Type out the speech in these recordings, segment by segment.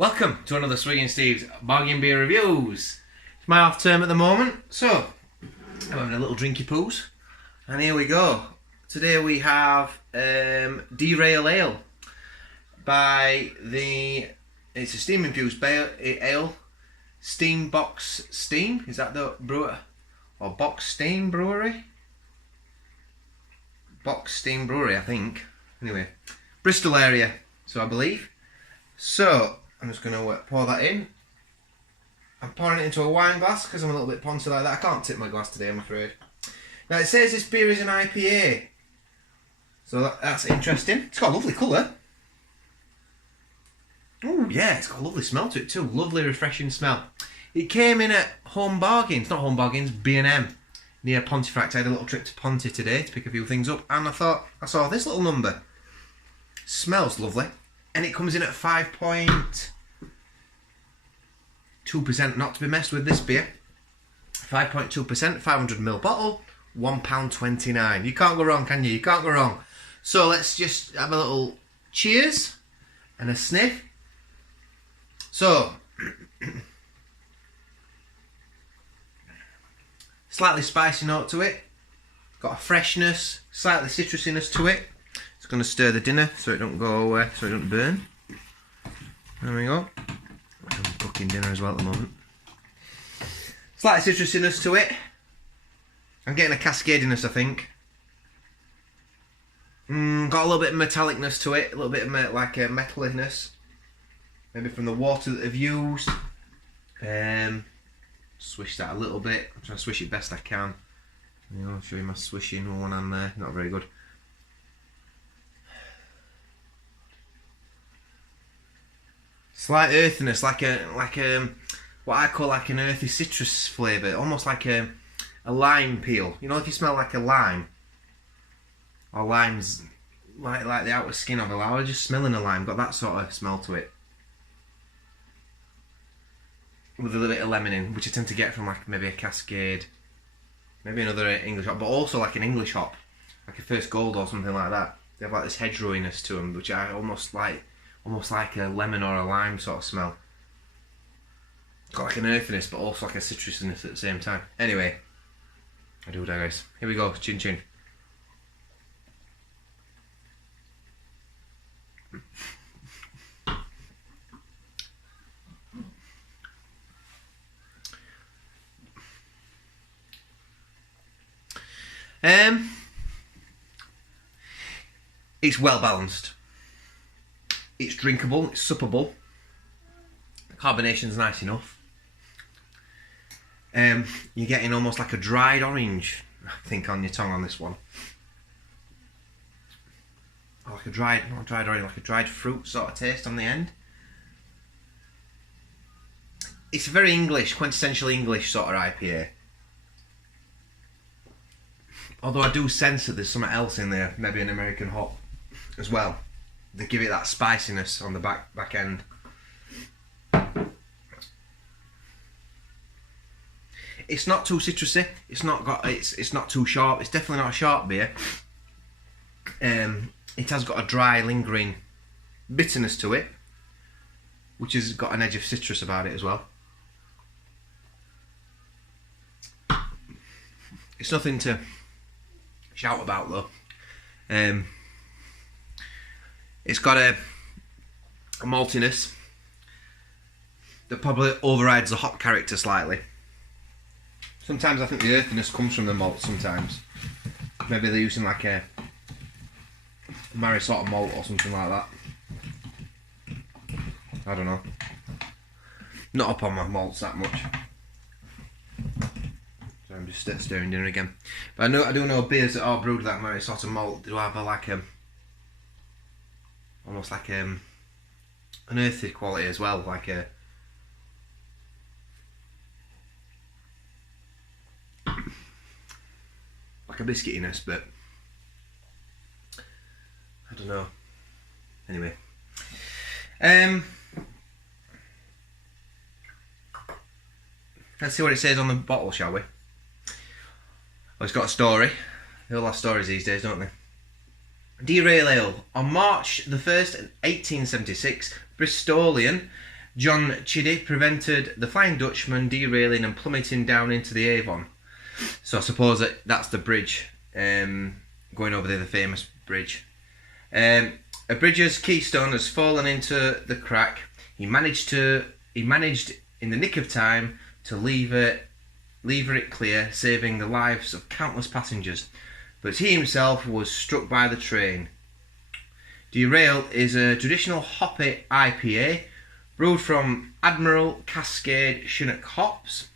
Welcome to another Swig and Steve's Bargain Beer Reviews. It's my off term at the moment, so I'm having a little drinky poos. And here we go. Today we have Derail Ale by it's a steam infused ale, Steam Box Steam. Is that the brewer? Or Box Steam Brewery? Box Steam Brewery, I think. Anyway, Bristol area, so I believe. So I'm just going to pour that in. I'm pouring it into a wine glass because I'm a little bit poncy like that. I can't tip my glass today, I'm afraid. Now it says this beer is an IPA, so that's interesting. It's got a lovely colour. Oh yeah, it's got a lovely smell to it too. Lovely, refreshing smell. It came in at Home Bargains, not Home Bargains, B&M near Pontefract. I had a little trip to Ponty today to pick a few things up, and I thought I saw this little number. Smells lovely. And it comes in at 5.2%, not to be messed with, this beer. 5.2%, 500ml bottle, £1.29. You can't go wrong, can you? You can't go wrong. So let's just have a little cheers and a sniff. So, slightly spicy note to it. Got a freshness, slightly citrusiness to it. Going to stir the dinner so it don't go so it don't burn. There we go. I'm cooking dinner as well at the moment. Slight citrusiness to it. I'm getting a cascadiness, I think. Got a little bit of metallicness to it, a little bit of like a metaliness, maybe from the water that they've used. Swish that a little bit. I'm trying to swish it best I can. I'll show you my swishing with one hand there. Not very good. Slight earthiness, like what I call like an earthy citrus flavour, almost like a lime peel. You know, if you smell like a lime, or limes, like the outer skin of a lime, or just smelling a lime, got that sort of smell to it. With a little bit of lemon in, which I tend to get from like maybe a Cascade, maybe another English hop, but also like an English hop, like a First Gold or something like that. They have like this hedgerowiness to them, which I almost like a lemon or a lime sort of smell. Got like an earthiness, but also like a citrusiness at the same time. Anyway, I do digress. Here we go, chin chin. It's well balanced. It's drinkable, it's suppable. The carbonation's nice enough. You're getting almost like a dried orange, I think, on your tongue on this one. Or like a dried, not a dried orange, like a dried fruit sort of taste on the end. It's a very English, quintessential English sort of IPA. Although I do sense that there's something else in there, maybe an American hop as well. They give it that spiciness on the back end. It's not too citrusy. It's not too sharp. It's definitely not a sharp beer. It has got a dry, lingering bitterness to it, which has got an edge of citrus about it as well. It's nothing to shout about though. It's got a maltiness that probably overrides the hop character slightly. Sometimes I think the earthiness comes from the malt sometimes. Maybe they're using like a Mary sort of malt or something like that. I don't know. Not up on my malts that much. So I'm just stirring dinner again. But I do know beers that are brewed that Mary sort of malt do have almost like an earthy quality as well, like a biscuitiness, but I don't know. Anyway, let's see what it says on the bottle, shall we? Well, it's got a story. They all have stories these days, don't they? Derail Ale. On March the 1st, 1876, Bristolian John Chiddy prevented the Flying Dutchman derailing and plummeting down into the Avon. So I suppose that's the bridge, going over there, the famous bridge. A bridge's keystone has fallen into the crack. He managed in the nick of time to lever it clear, saving the lives of countless passengers. But he himself was struck by the train. Derail is a traditional hoppy IPA brewed from Admiral Cascade Chinook hops,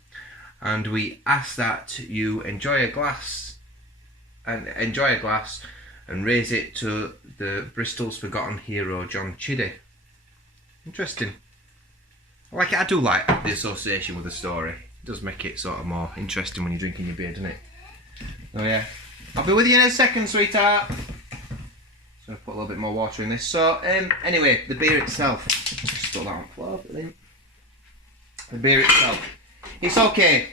and we ask that you enjoy a glass and raise it to the Bristol's forgotten hero, John Chiddy. Interesting. I like it. I do like the association with the story. It does make it sort of more interesting when you're drinking your beer, doesn't it? Oh yeah. I'll be with you in a second, sweetheart. So I'll put a little bit more water in this. So anyway, the beer itself. Just put that on the floor, brilliant. The beer itself. It's okay.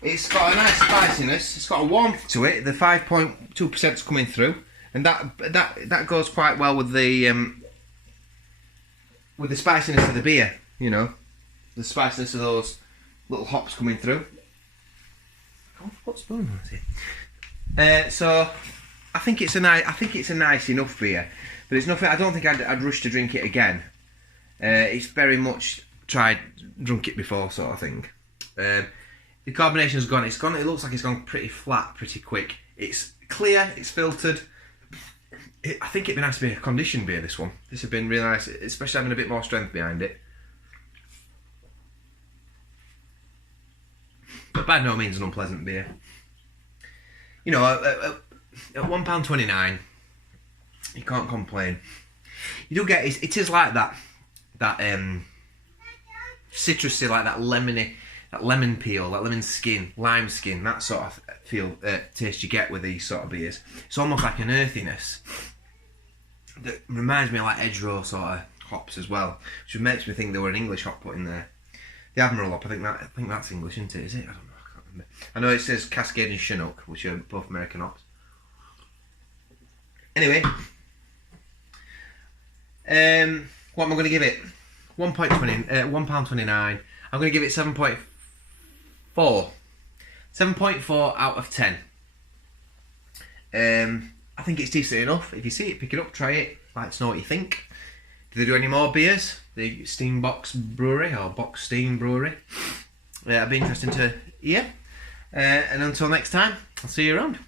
It's got a nice spiciness. It's got a warmth to it. The 5.2% is coming through, and that goes quite well with the spiciness of the beer. You know, the spiciness of those little hops coming through. What spoon was it? So I think it's a nice enough beer, but it's nothing. I don't think I'd rush to drink it again. It's very much drunk it before sort of thing. The carbonation's gone. It's gone. It looks like it's gone pretty flat, pretty quick. It's clear. It's filtered. I think it'd be nice to be a conditioned beer. This one. This would been really nice, especially having a bit more strength behind it. But by no means an unpleasant beer. You know, at £1.29, you can't complain. You do get it is like that citrusy, like that lemony, that lemon peel, that lemon skin, lime skin, that sort of taste you get with these sort of beers. It's almost like an earthiness that reminds me of like hedgerow sort of hops as well, which makes me think they were an English hop put in there. The Admiral hop, I think that's English, isn't it? Is it? I don't know. I can't remember. I know it says Cascade and Chinook, which are both American hops. Anyway, what am I going to give it? £1.29. I'm going to give it 7.4. 7.4 out of 10. I think it's decent enough. If you see it, pick it up, try it. Like to know what you think. Do they do any more beers? The Steam Box Brewery or Box Steam Brewery. It'd be interesting to hear. And until next time, I'll see you around.